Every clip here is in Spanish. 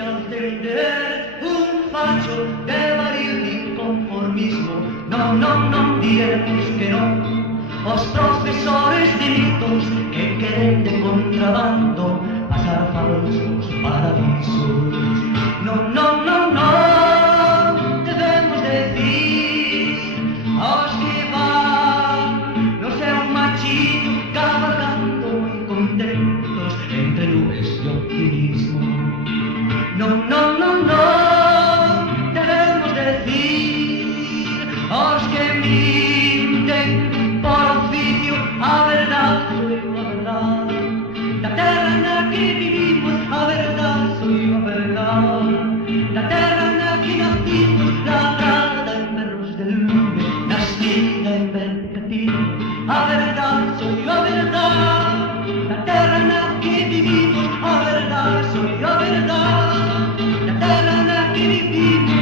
que atender un facho de baril inconformismo. No, no, no diremos que no. Os profesores de mitos que queren de contrabando pasar falsos paraísos. No, no, no, no debemos decir aos que van no sea un machito cabalgando muy contentos entre nubes de optimismo. No, no, no, no debemos decir aos que minten por oficio a verdad soy a verdad. La terra na que vivimos a verdad soy a verdad. La terra na que nacimos labrada en perros de lume, nacida en verticatino. A verdad soy a verdad. La terra na que vivimos a verdad soy a verdad. La terra na que vivimos.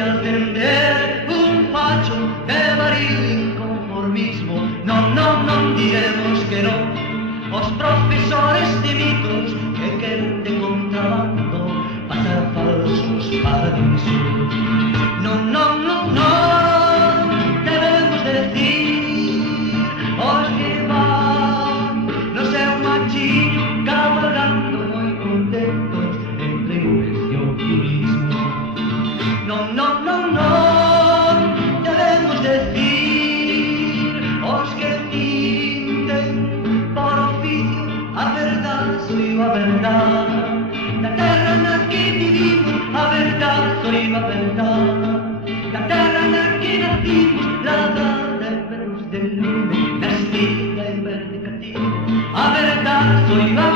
Atender un facho de baril inconformismo. No, no, no diremos que no. Os profesores de mitos que queren de contrabando pasar falsos paradisos. No, no, no, no debemos decir os que van no sea un machillo cabalgando muy contentos entre nubes de optimismo. No, no, no, no debemos decir os que minten por oficio a verdad soy a verdad. La terra na que vivimos a verdad soy a verdad. La terra na que nacimos labrada en perros del lume, nacida en verde catino. A verdad soy a